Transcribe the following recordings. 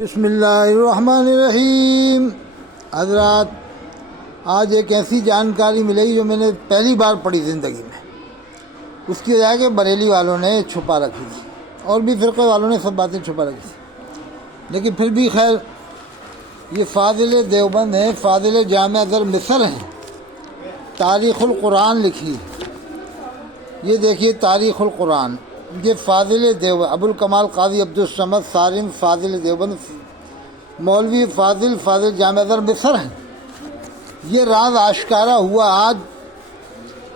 بسم اللہ الرحمن الرحیم۔ حضرات، آج ایک ایسی جانکاری ملی جو میں نے پہلی بار پڑھی زندگی میں۔ اس کی وجہ ہے کہ بریلی والوں نے چھپا رکھی تھی اور بھی فرقے والوں نے سب باتیں چھپا رکھی تھی، لیکن پھر بھی خیر، یہ فاضل دیوبند ہیں، فاضل جامعہ در مصر ہیں، تاریخ القرآن لکھی۔ یہ دیکھیے تاریخ القرآن، یہ فاضل دیوبند ابو الکمال قاضی عبدالصمد صارم فاضل دیوبند مولوی فاضل جامعہ در مصر ہیں۔ یہ راز آشکارا ہوا آج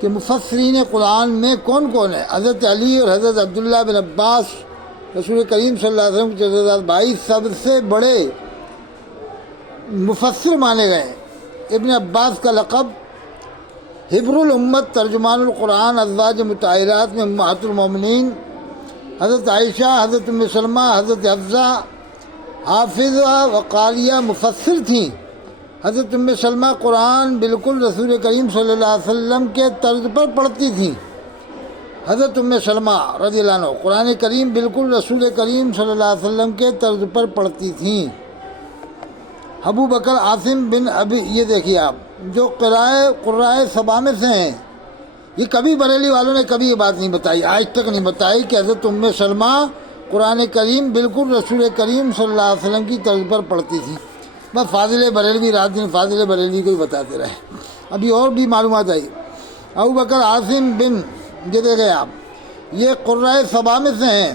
کہ مفسرین قرآن میں کون کون ہے۔ حضرت علی اور حضرت عبداللہ بن عباس رسول کریم صلی اللہ علیہ وسلم کے جزیرات بھائی سب سے بڑے مفسر مانے گئے۔ ابن عباس کا لقب حبر الامت، ترجمان القرآن، ازواج مطہرات میں امہات المومنین، حضرت عائشہ، حضرت ام سلمہ، حضرت حفصہ حافظہ و قاریہ مفسر تھیں۔ حضرت ام سلمہ قرآن بالکل رسول کریم صلی اللہ علیہ وسلم کے طرز پر پڑھتی تھیں۔ حضرت ام سلمہ رضی اللہ عنہ قرآن کریم بالکل رسول کریم صلی اللہ علیہ وسلم کے طرز پر پڑھتی تھیں۔ ابو بکر عاصم بن ابی، یہ دیکھیے آپ، جو قرائے سبا میں سے ہیں، یہ کبھی بریلی والوں نے کبھی یہ بات نہیں بتائی، آج تک نہیں بتائی کہ حضرت ام سلمہ قرآن کریم بالکل رسول کریم صلی اللہ علیہ وسلم کی طرز پر پڑھتی تھی۔ بس فاضل بریلوی رات دن فاضل بریلوی کو ہی بتاتے رہے۔ ابھی اور بھی معلومات آئی۔ ابو بکر عاصم بن، یہ دیکھیں آپ، یہ قرائے سبا میں سے ہیں۔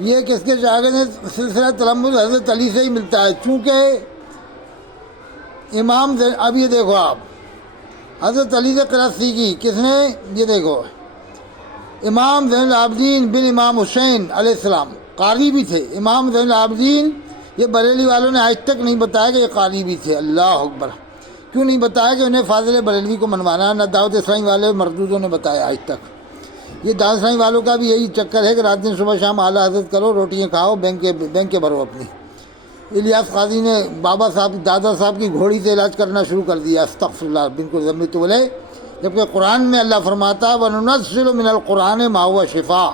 یہ کس کے شاگرد ہیں؟ سلسلہ تلمذ حضرت علی سے ہی ملتا ہے، چونکہ امام اب یہ دیکھو آپ، حضرت علی سے قرأت سیکھی کس نے؟ یہ دیکھو، امام زین العابدین بن امام حسین علیہ السلام قاری بھی تھے۔ امام زین العابدین، یہ بریلی والوں نے آج تک نہیں بتایا کہ یہ قاری بھی تھے۔ اللہ اکبر! کیوں نہیں بتایا کہ انہیں فاضل بریلوی کو منوانا؟ نہ دعوت اسلامی والے مردودوں نے بتایا آج تک۔ یہ دعوت اسلامی والوں کا بھی یہی چکر ہے کہ رات دن صبح شام اعلیٰ حضرت کرو، روٹیاں کھاؤ، بینکیں بھرو اپنی۔ الیاس قاضی نے بابا صاحب، دادا صاحب کی گھوڑی سے علاج کرنا شروع کر دیا، استغفر اللہ، بالکل ذمہ تولے، جبکہ قرآن میں اللہ فرماتا وَنُنَزِّلُ مِنَ الْقُرْآنِ مَا هُوَ شِفَاءٌ،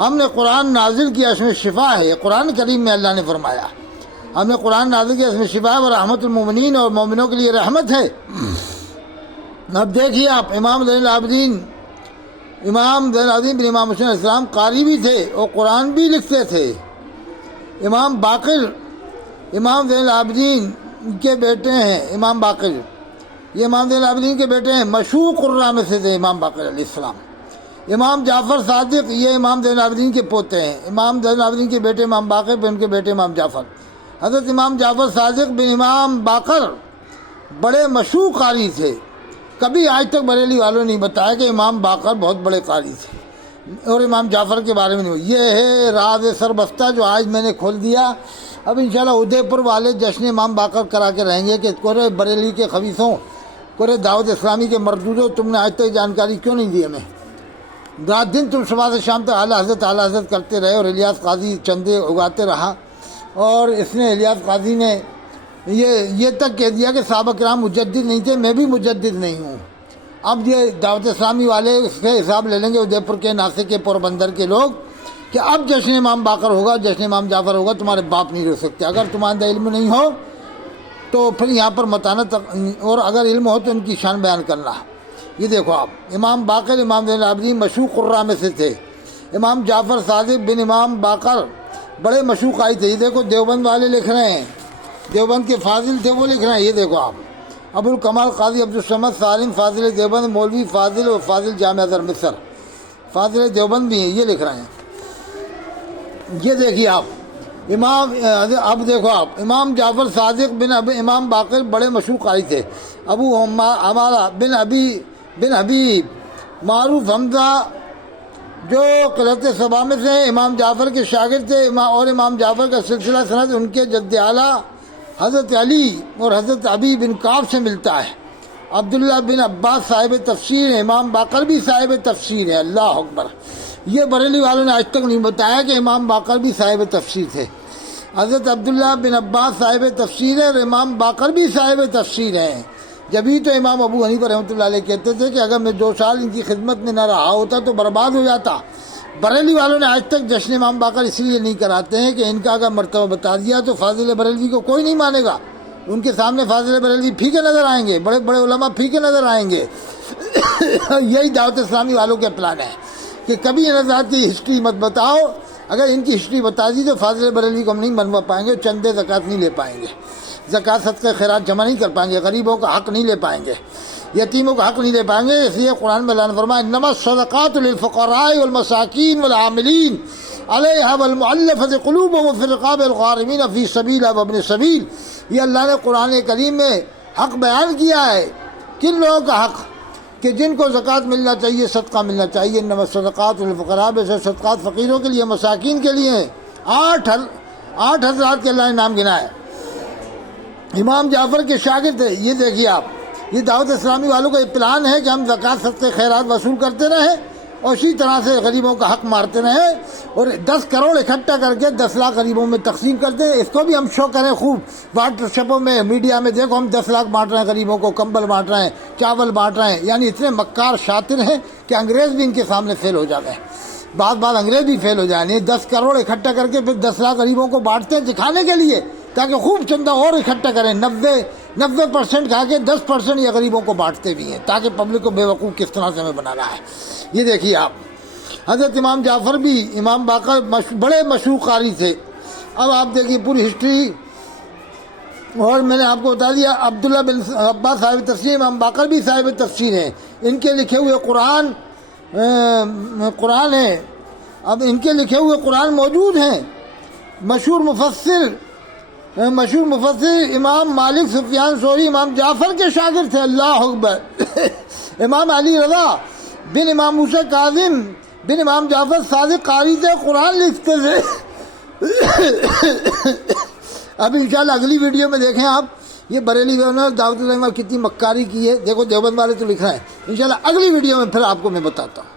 ہم نے قرآن نازل کیا، اس میں شفا ہے۔ قرآن کریم میں اللہ نے فرمایا ہم نے قرآن نازل کیا، اس میں شفا ہے، ورحمت المومنین، اور مومنوں کے لیے رحمت ہے۔ اب دیکھیے آپ، امام زین العابدین بن امام حسین علیہ السلام قاری بھی تھے اور قرآن بھی لکھتے تھے۔ امام باقر، امام زین العابدین کے بیٹے ہیں، امام باقر، یہ امام زین العابدین کے بیٹے ہیں، مشہور قراء میں سے تھے امام باقر علیہ السلام۔ امام جعفر صادق، یہ امام زین العابدین کے پوتے ہیں، امام زین العابدین کے بیٹے امام باقر، پھر ان کے بیٹے امام جعفر۔ حضرت امام جعفر صادق بن امام باقر بڑے مشہور قاری تھے۔ کبھی آج تک بریلی والوں نے نہیں بتایا کہ امام باقر بہت بڑے قاری تھے، اور امام جعفر کے بارے میں نہیں۔ یہ ہے راز سربستہ جو آج میں نے کھول دیا۔ اب انشاءاللہ ادے پور والے جشن امام باقر کرا کے رہیں گے کہ کورے بریلی کے خبیثوں، کورے دعوت اسلامی کے مردودوں، تم نے آج تک جانکاری کیوں نہیں دی ہمیں؟ رات دن تم صبح سے شام تک اعلیٰ حضرت کرتے رہے، اور الیاس قاضی چندے اگاتے رہا، اور اس نے الیاس قاضی نے یہ تک کہہ دیا کہ صحابہ کرام مجدد نہیں تھے، میں بھی مجدد نہیں ہوں۔ اب یہ دعوت اسلامی والے اس سے حساب لے لیں گے، ادے پور کے، ناسک کے، پوربندر کے لوگ، کہ اب جشن امام باقر ہوگا، جشن امام جعفر ہوگا، تمہارے باپ نہیں روک سکتے۔ اگر تمہارا علم نہیں ہو تو پھر یہاں پر متانت، اور اگر علم ہو تو ان کی شان بیان کرنا۔ یہ دیکھو آپ، امام باقر امام زین العابدین مشہور قراء میں سے تھے۔ امام جعفر صادق بن امام باقر بڑے مشہور قاری تھے۔ یہ دیکھو دیوبند والے لکھ رہے ہیں، دیوبند کے فاضل تھے وہ لکھ رہے ہیں۔ یہ دیکھو آپ، ابو الکمال قاضی عبدالصمد صارم فاضل دیوبند مولوی فاضل و فاضل جامعہ در مصر، فاضل دیوبند بھی ہیں، یہ لکھ رہے ہیں۔ یہ دیکھیے آپ، اب دیکھو آپ، امام جعفر صادق بن امام باقر بڑے مشہور قاری تھے۔ ابو عمارہ بن حبیب معروف حمزہ، جو قرأت سبا میں سے امام جعفر کے شاگرد تھے، اور امام جعفر کا سلسلہ سند ان کے جد اعلیٰ حضرت علی اور حضرت ابی بن کعب سے ملتا ہے۔ عبداللہ بن عباس صاحب تفسیر ہیں، امام باقر بھی صاحب تفسیر ہے۔ اللہ اکبر! یہ بریلی والوں نے آج تک نہیں بتایا کہ امام باقر بھی صاحب تفسیر تھے۔ حضرت عبداللہ بن عباس صاحب تفسیر ہے، اور امام باقر بھی صاحب تفسیر ہیں۔ جبھی تو امام ابو حنیفہ رحمۃ اللہ علیہ کہتے تھے کہ اگر میں 2 سال ان کی خدمت میں نہ رہا ہوتا تو برباد ہو جاتا۔ بریلی والوں نے آج تک جشن امام باقر اس لیے نہیں کراتے ہیں کہ ان کا اگر مرتبہ بتا دیا تو فاضل بریلوی کو کوئی نہیں مانے گا، ان کے سامنے فاضل بریلوی پھیکے نظر آئیں گے، بڑے بڑے علماء پھیکے نظر آئیں گے۔ یہی دعوت اسلامی والوں کے پلان ہے کہ کبھی ان حضرات کی ہسٹری مت بتاؤ، اگر ان کی ہسٹری بتا دی تو فاضل بریلوی کو ہم نہیں منوا پائیں گے، چندے زکوٰۃ نہیں لے پائیں گے، زکوٰۃ صدقہ خیرات جمع نہیں کر پائیں گے، غریبوں کا حق نہیں لے پائیں گے، یتیموں کا حق نہیں لے پائیں گے۔ اس لیے قرآن میں اللہ نے فرمایا انما الصدقات للفقراء والمساکین والعاملین علیہا والمؤلفۃ قلوبہم وفی الرقاب والغارمین فی سبیل وابن السبیل۔ یہ اللہ نے قرآن کریم میں حق بیان کیا ہے، کن لوگوں کا حق؟ کہ جن کو زکوٰۃ ملنا چاہیے، صدقہ ملنا چاہیے۔ انما الصدقات للفقراء، بے شک صدقات فقیروں کے لیے، مساکین کے لیے ہیں۔ آٹھ حضرات کے اللہ نے نام گنا ہے، امام جعفر کے شاگرد تھے۔ یہ دیکھیے آپ، یہ دعوت اسلامی والوں کا یہ پلان ہے کہ ہم زکوٰۃ صدقہ خیرات وصول کرتے رہیں اور اسی طرح سے غریبوں کا حق مارتے رہیں، اور 10 کروڑ اکٹھا کر کے 10 لاکھ غریبوں میں تقسیم کرتے ہیں۔ اس کو بھی ہم شو کریں خوب، واٹس ایپوں میں، میڈیا میں، دیکھو ہم 10 لاکھ بانٹ رہے ہیں غریبوں کو، کمبل بانٹ رہے ہیں، چاول بانٹ رہے ہیں۔ یعنی اتنے مکار شاطر ہیں کہ انگریز بھی ان کے سامنے فیل ہو جاتے ہیں، بعض انگریز بھی فیل ہو جائیں۔ یہ 10 کروڑ اکٹھا کر کے پھر 10 لاکھ غریبوں کو بانٹتے ہیں دکھانے کے لیے، تاکہ خوب چندہ اور اکٹھا کریں۔ 90% کھا کے 10% یہ غریبوں کو بانٹتے بھی ہیں، تاکہ پبلک کو بے وقوف کس طرح سے ہمیں بنانا ہے۔ یہ دیکھیے آپ، حضرت امام جعفر بھی، امام باقر بڑے مشہور قاری تھے۔ اب آپ دیکھیے پوری ہسٹری، اور میں نے آپ کو بتا دیا عبداللہ بن عباس صاحب تفسیر، امام باقر بھی صاحب تفسیر ہیں۔ ان کے لکھے ہوئے قرآن ہے، اب ان کے لکھے ہوئے قرآن موجود ہیں۔ مشہور مفسر امام مالک سفیان ثوری امام جعفر کے شاگرد تھے۔ اللہ اکبر۔ امام علی رضا بن امام موسیٰ کاظم بن امام جعفر صادق قاری تھے، قرآن لکھتے تھے۔ اب انشاءاللہ اگلی ویڈیو میں دیکھیں آپ، یہ بریلی نے دعوت اسلامی کتنی مکاری کی ہے۔ دیکھو دیوبند والے تو لکھ رہے ہیں، انشاءاللہ اگلی ویڈیو میں پھر آپ کو میں بتاتا ہوں۔